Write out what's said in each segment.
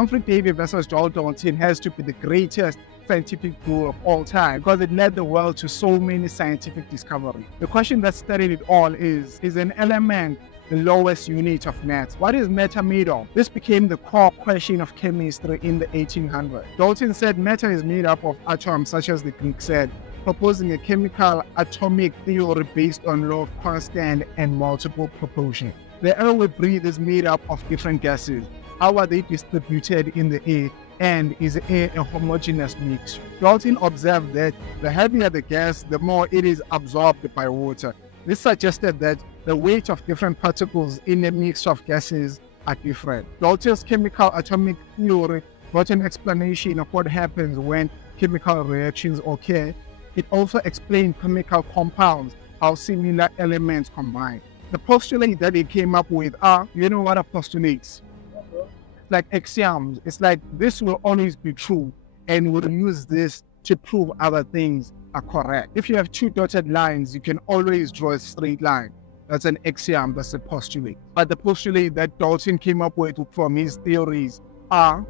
Humphry Davy versus Dalton has to be the greatest scientific duel of all time because it led the world to so many scientific discoveries. The question that started it all is an element the lowest unit of matter? What is matter made of? This became the core question of chemistry in the 1800s. Dalton said matter is made up of atoms, such as the Greeks said, proposing a chemical atomic theory based on law of constant and multiple proportion. The air we breathe is made up of different gases. How are they distributed in the air? And is air a homogeneous mix? Dalton observed that the heavier the gas, the more it is absorbed by water. This suggested that the weight of different particles in a mix of gases are different. Dalton's chemical atomic theory brought an explanation of what happens when chemical reactions occur. It also explained chemical compounds, how similar elements combine. The postulate that he came up with are, you know what are postulates? Like axioms. It's like this will always be true, and we'll use this to prove other things are correct. If you have two dotted lines, you can always draw a straight line. That's an axiom, that's a postulate. But the postulate that Dalton came up with from his theories are: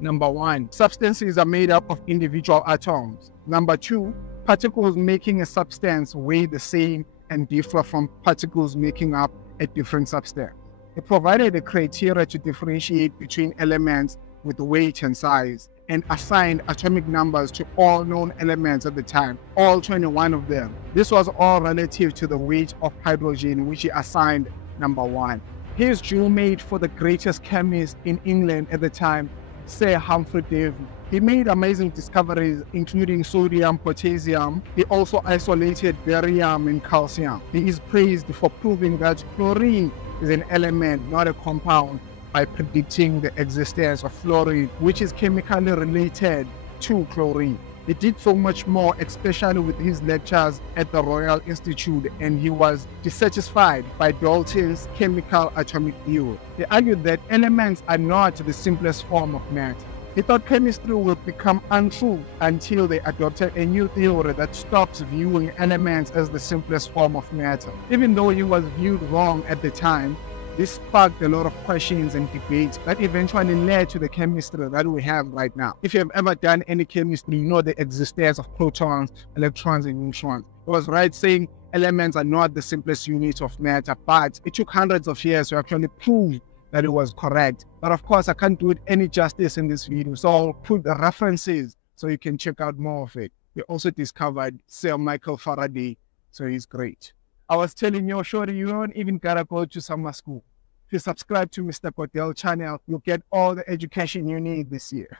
number one, substances are made up of individual atoms. Number two, particles making a substance weigh the same and differ from particles making up a different substance. It provided a criteria to differentiate between elements with weight and size, and assigned atomic numbers to all known elements at the time, all 21 of them. This was all relative to the weight of hydrogen, which he assigned number one. His duel mate for the greatest chemist in England at the time, Sir Humphry Davy. He made amazing discoveries, including sodium, potassium. He also isolated barium and calcium. He is praised for proving that chlorine is an element, not a compound, by predicting the existence of fluorine, which is chemically related to chlorine. He did so much more, especially with his lectures at the Royal Institute, and he was dissatisfied by Dalton's chemical atomic theory. He argued that elements are not the simplest form of matter. He thought chemistry would become untrue until they adopted a new theory that stops viewing elements as the simplest form of matter. Even though he was viewed wrong at the time, this sparked a lot of questions and debates that eventually led to the chemistry that we have right now. If you have ever done any chemistry, you know the existence of protons, electrons, and neutrons. It was right saying elements are not the simplest unit of matter, but it took hundreds of years to actually prove that it was correct. But of course, I can't do it any justice in this video, so I'll put the references so you can check out more of it. We also discovered Sir Michael Faraday, so he's great. I was telling you, shorty, you don't even gotta go to summer school. If you subscribe to mrgoddel channel, you'll get all the education you need this year.